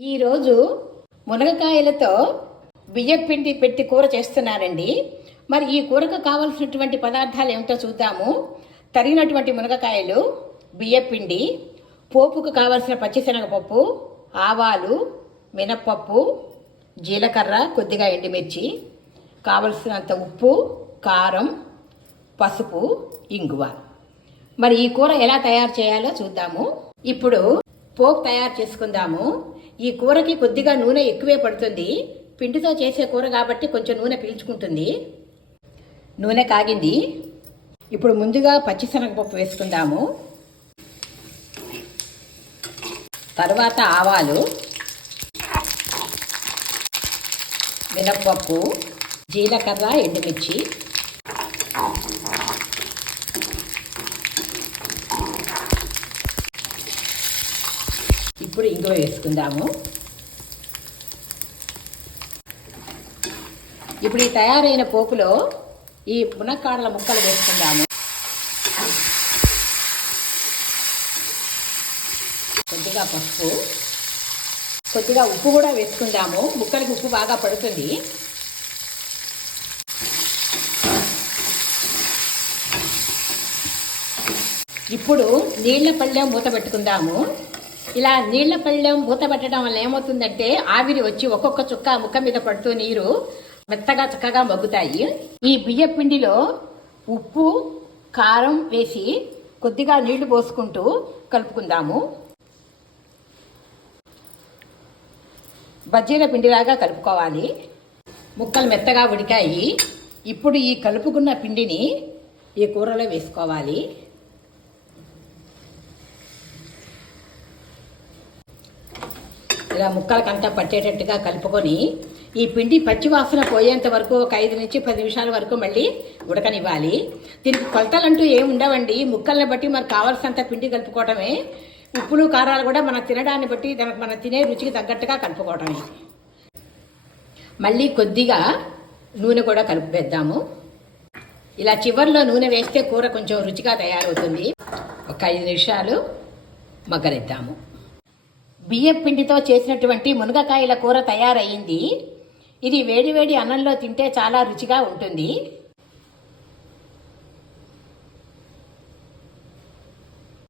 ఈరోజు మునగకాయలతో బియ్యపిండి పెట్టి కూర చేస్తున్నారండి. మరి ఈ కూరకు కావలసినటువంటి పదార్థాలు ఏమిటో చూద్దాము. తరిగినటువంటి మునగకాయలు బియ్యపిండి పోపుకు కావలసిన పచ్చిశనగపప్పు ఆవాలు మినప్పప్పు జీలకర్ర కొద్దిగా ఎండుమిర్చి కావలసినంత ఉప్పు కారం పసుపు ఇంగువ. మరి ఈ కూర ఎలా తయారు చేయాలో చూద్దాము. ఇప్పుడు పోపు తయారు చేసుకుందాము. ఈ కూరకి కొద్దిగా నూనె ఎక్కువే పడుతుంది. పిండితో చేసే కూర కాబట్టి కొంచెం నూనె పీల్చుకుంటుంది. నూనె కాగింది. ఇప్పుడు ముందుగా పచ్చిశనగపప్పు వేసుకుందాము. తర్వాత ఆవాలు మినప్పప్పు జీలకర్ర ఎండుమిర్చి ఇప్పుడు ఇంగువ వేసుకుందాము. ఇప్పుడు ఈ తయారైన పోపులో ఈ మునక్కాడల ముక్కలు వేసుకుందాము. కొద్దిగా పసుపు కొద్దిగా ఉప్పు కూడా వేసుకుందాము. ముక్కలకి ఉప్పు బాగా పడుతుంది. ఇప్పుడు నీళ్ళ పళ్ళెం మూత పెట్టుకుందాము. ఇలా నీళ్ళ పళ్ళెం మూత పెట్టడం వల్ల ఏమవుతుందంటే ఆవిరి వచ్చి ఒక్కొక్క చుక్క ముక్క మీద పడుతూ నీరు మెత్తగా చక్కగా మగ్గుతాయి. ఈ బియ్య పిండిలో ఉప్పు కారం వేసి కొద్దిగా నీళ్ళు పోసుకుంటూ కలుపుకుందాము. బజ్జీల పిండిలాగా కలుపుకోవాలి. ముక్కలు మెత్తగా ఉడికాయి. ఇప్పుడు ఈ కలుపుకున్న పిండిని ఈ కూరలో వేసుకోవాలి. ఇలా ముక్కలకంతా పట్టేటట్టుగా కలుపుకొని ఈ పిండి పచ్చివాసన పోయేంత వరకు ఒక ఐదు నుంచి పది నిమిషాల వరకు మళ్ళీ ఉడకనివ్వాలి. దీనికి కొలతలంటూ ఏమి ఉండవండి. ముక్కల్ని బట్టి మనకు కావాల్సినంత పిండి కలుపుకోవటమే. ఉప్పులు కారాలు కూడా మన తినడాన్ని బట్టి దానికి మనం తినే రుచికి తగ్గట్టుగా కలుపుకోవటమే. మళ్ళీ కొద్దిగా నూనె కూడా కలిపేద్దాము ఇలా చివర్లో నూనె వేస్తే కూర కొంచెం రుచిగా తయారవుతుంది. ఒక ఐదు నిమిషాలు మగ్గనిద్దాము. బియ్యం పిండితో చేసినటువంటి మునగకాయల కూర తయారయ్యింది ఇది వేడివేడి అన్నంలో తింటే చాలా రుచిగా ఉంటుంది.